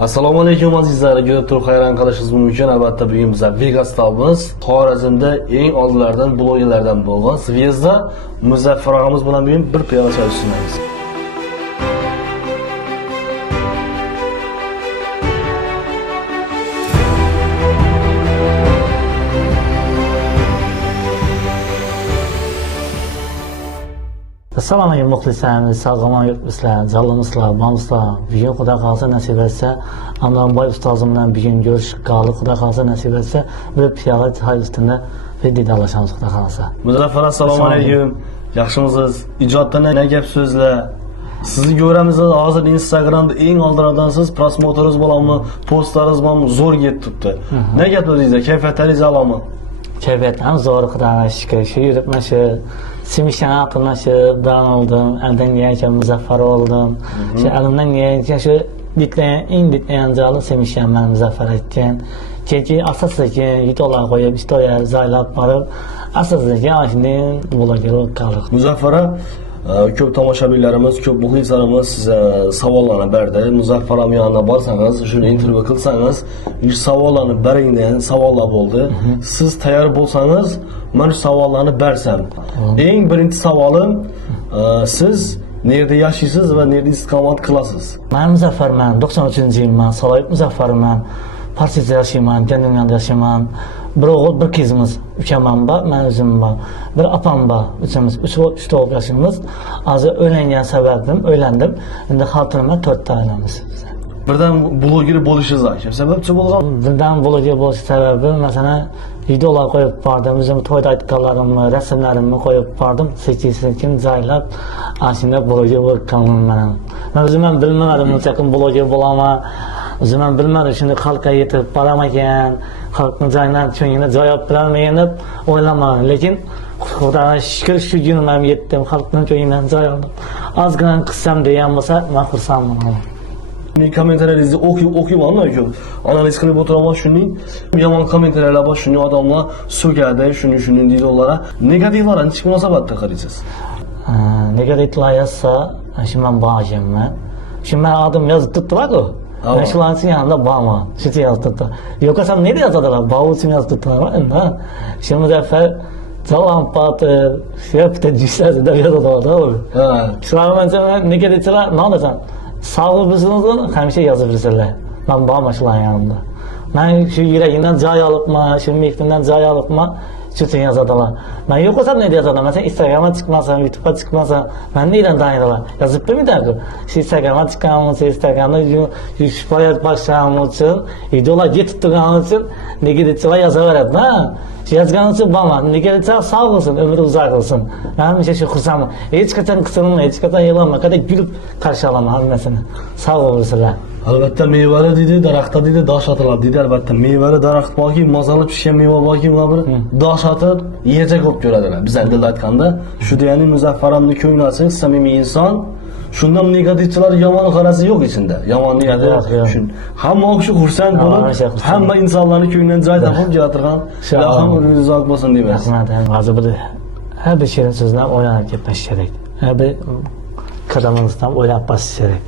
Assalomu alaykum azizlar, ko'rib turib hayron qolishingiz mumkin. Albatta bugun biz Vegas'damiz. Xorazmda eng oldinlardan blogerlardan bo'lgan Zvezda Muzaffar og'amiz bilan bugun bir piyola choy ichamiz. Assalomu alaykum muxlislarimiz, sog'lom yuribsizlar, jallimizlar, bomizlar. Bugun Xudo xolsa nasib etsa, Amronboy ustozim bilan bugun ko'rishib qoldik. Xudo xolsa nasib etsa, bir piyola choy ustida vidolashamiz Xudo xolsa. Muzaffar assalomu alaykum. Yaxshimisiz? Ijodda ne gap so'zlar? Sizni ko'ramiz hozir Instagramda eng oldinlardansiz, prosmotringiz bo'ladimi, postlaringiz bormi, zo'r ketibdi. Ne gap o'zingizda? Kayfiyatlaringiz alomi? Kayfiyatim zo'r, Xudoga shukr. Shu yuribman shu Simishan qilmashib, dan oldim, eldan gelgancha muzaffar oldum. Shu elimdan gelgancha shu eng bitmayan joyi Simishan men muzaffar etgan. Keyin asosliga yutoqlar qo'yib, istoya zaylab borib, asosliga shundan bloger bo'lib qoldik. Muzaffar ko'p tomoshabinlarimiz, ko'p muxlislarimiz sizga savollarni berdi. Muzaffar aka yanına borsangiz, shuni intervyu qilsangiz, ish savollarni beringdan savollar bo'ldi. Siz tayyor bo'lsangiz, men shu savollarni bersam. Eng birinchi savolim, siz nerede yashaysiz va nerede istiqomat qilasiz? Men Muzaffarman, 93-yilman, Saloyev Muzaffarman. Parsiyada yashayman, Jandimyonda yashayman. Bir o'g'il, bir qizimiz, ukamam bor, men o'zim bor. Bir opam bor, uchamiz, uch to'g'ib yashaymiz. Hozir uylangan sababim, uylandim. Endi xotinimga 4 ta oilamiz. Birdan bloger bo'lishingiz kim sababchi bo'lgan? Birdan bloger bo'lish sababi, masalan, videolar qo'yib bordim, o'zim to'yda aytganlarimni, rasmlarimni qo'yib bordim. Sekin joylab, ashunda bloger bo'lib qoldim men. Men o'zim ham bilmadim, chaqin bloger bo'laman. O'zim ham bilmadim, shuni xalqqa yetib boramagan, xalqning joyidan cho'ngini joy olib bilolmagan deb o'ylamadim. Lekin Xudoga shukr, shu kun men yetdim, xalqning cho'ngidan joy oldim. Ozgina qissam degan bo'lsa, men xursandman. Men kommentarlaringizni o'qiyman-ku. Analiz qilib o'tiraman shuni. Yomon kommentarlar bor, shuni odamlar so'kadi, shuni deydi ular. Negativlarni hech munosabatda qaraysiz. Negativlar yozsa, shu men bojimman. Shu men odam yozib turibdi-ku. Ben şu an yanında bağma, sütü yazdı. Yoksa sen ne yazdılar? Bağlı için yazdılar. Şimdi Muzaffer Zalan patı, yaptı cüsler de yazdılar. Şu an mesela ne gerektiler? Ne olacak? Sağlık mısınız? Hemşe yazabilirler. Ben bağma şu an yanında. Ben şu yüreğinden cay alıp mı, şu mektinden cay alıp mı? Sütün yazdılar. Ben yoksa ne yazdılar? Mesela Instagram'a çıkmasa, YouTube'a çıkmasa, ben neyden dayanırlar? Yazıp bir mi derdi? Instagram'a çıkanımız, Instagram'da şüphayet başlayanımız için, videolar getirttiğimiz için, ne gerektiler yazıverir. Yazganın için bana, ne gerektiler sağ olsun, ömrü uzak olsun. Ben bir şey şu kursam, hiç kadar kısırma, hiç kadar yılanma, kadar gülüp karşılama mesela. Sağ olursunlar. Albatta meyveli dedi, daraxtda dedi, daş atılar dedi. Albatta meyveli daraxt borki, mazali pishgan meyva borki, ular daş atib, yeyecek olib ko'radilar. Biz aldida aytganda, shu degani Muzaffar amning ko'ngli ochik, samimiy inson. Shundan negativchilar yomon qarasi yo'q ichida. Yomon niyati shun. Hamma o'sha xursand bo'lib, hamma insonlarning ko'nglidan joy topib kelaturgan. Allohim umringiz uzoq bo'lsin deymiz. Rahmat. Hozir bir har bir shirin so'zdan o'ylanib ketmash kerak. Har bir qadamingizdan o'ylab bosish kerak.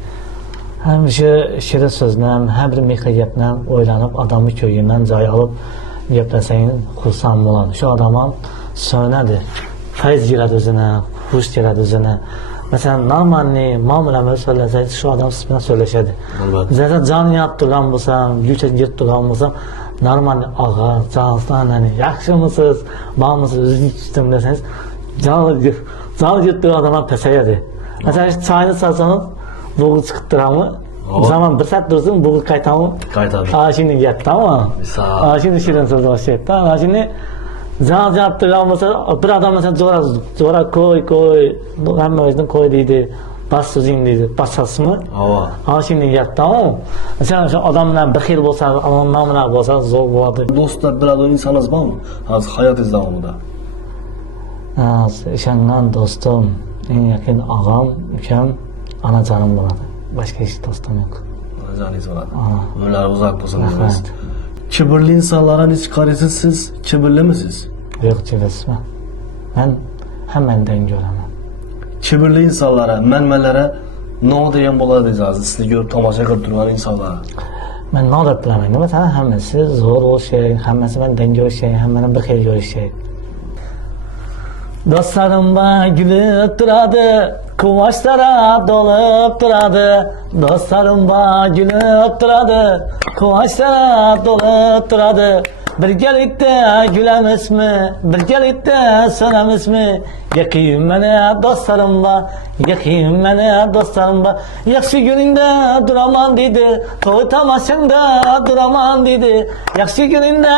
Hem şu şirin sözden, hem bir mekayetden oylanıp adamı köyünden cay alıp yaparsayın kursan olan. Şu adamın söyledi, feyz giredi üzerine, huş giredi üzerine. Mesela normalni, mamulemi söyleseydi şu adam sizinle söyleşedi. Zaten canı yaptırgan bulsam, güç yırttırgan bulsam, normalni ağa, canısından hani yakşı mısınız, bağ mısınız, üzgün çıktım deseniz, canı yırttırgan adamlar peseyedi. Mesela çayını satsanız, buğu çıkıttıramı, o zaman bir saat dursun, buğu kaytamı. Kaytadı. Şimdi yet, tamam mı? Şimdi şirin söz başlayıp, tamam. Şimdi can yaptırgan mesela, bir adam mesela zora koy, hem özünün koy deydi, bas sözün deydi, basası mı? Şimdi yet, tamam mı? Mesela şu adamla bir xil olsa, onun namına olsa zor bo'ladi. Dostlar, biladigan insanınız var mı? Hozir hayotingiz davomida. İşangan dostum, en yakın ağam, ukam, anacanım bo'ladi. Başka hiç dostum yok. Anacanınız bo'ladi. Ular uzoq bo'lsin deymiz. Kibrli insonlardan hiç qaraysiz, siz kibrlimisiz? Yo'q, kibrlisman. Men hammadan ko'raman. Kibrli insonlara, manmanlara ne degan bo'ladi deysiz? Sizni ko'rib tomosha qilib turgan insonlar. Men nodat bilaman. Masalan, hammasi zo'r o'xshaydi, hammasi mendanga o'xshaydi, hammani bir xil ko'rishadi. Dostlarım bana gülüp duradı, kuvvaçlara dolup duradı. Dostlarım bana gülüp duradı, kuvvaçlara dolup duradı. Bir gelip de gülemiz mi, bir gelip de sönemiz mi? Yakayım beni dostlarımla, yakayım beni dostlarımla. Yakşı gününde duramam dedi, toy tamaşında duramam dedi. Yakşı gününde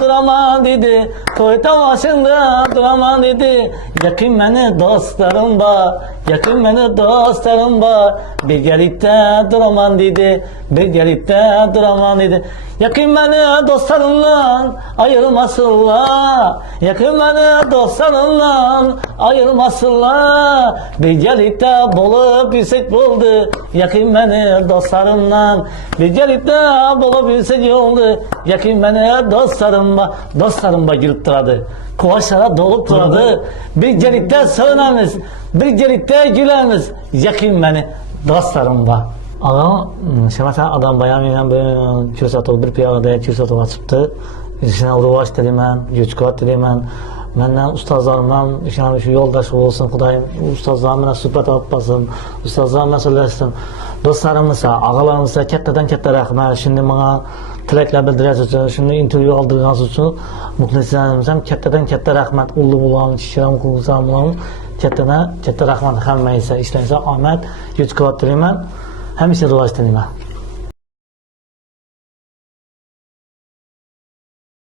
duramam dedi, toy tamaşında duramam dedi. Yakayım beni dostlarımla, yakayım beni dostlarımla. Bir gelip de duramam dedi, bir gelip de duramam dedi. Yakayım beni dostlarımla, ayırmasınlar. Yakın beni dostlarımla ayırmasınlar. Bir gelip de bulup yüksek buldu. Yakın beni dostlarımla. Bir gelip de bulup yüksek oldu. Yakın beni dostlarımla girip duradı. Kuvaşlara dolup duradı. Bir gelip de söylemiz, bir gelip de gülemiz. Yakın beni dostlarımla. Ama işte mesela adam bayan bilen bir kürsatı, bir piyada kürsatı açıptı. İşine uğraş dedimen, güçkat dedimen. Menden ustazlarımdan, işte şu yoldaş olsun, Kudayım, ustazlarımla sohbet yapmasın, ustazlarımla söylesin. Dostlarımıza, ağalarımıza kattadan rahmet. Şimdi bana tilekler bildireceğiz için, şimdi interview aldıracağız için muhlislerimizden kattadan rahmet. Ulu bulan, şişiren kuluzan bulan, katta rahmet. Hammaysa, işlerinize ahmet, güçkat dedimen. Hemşe uğraş dedimen.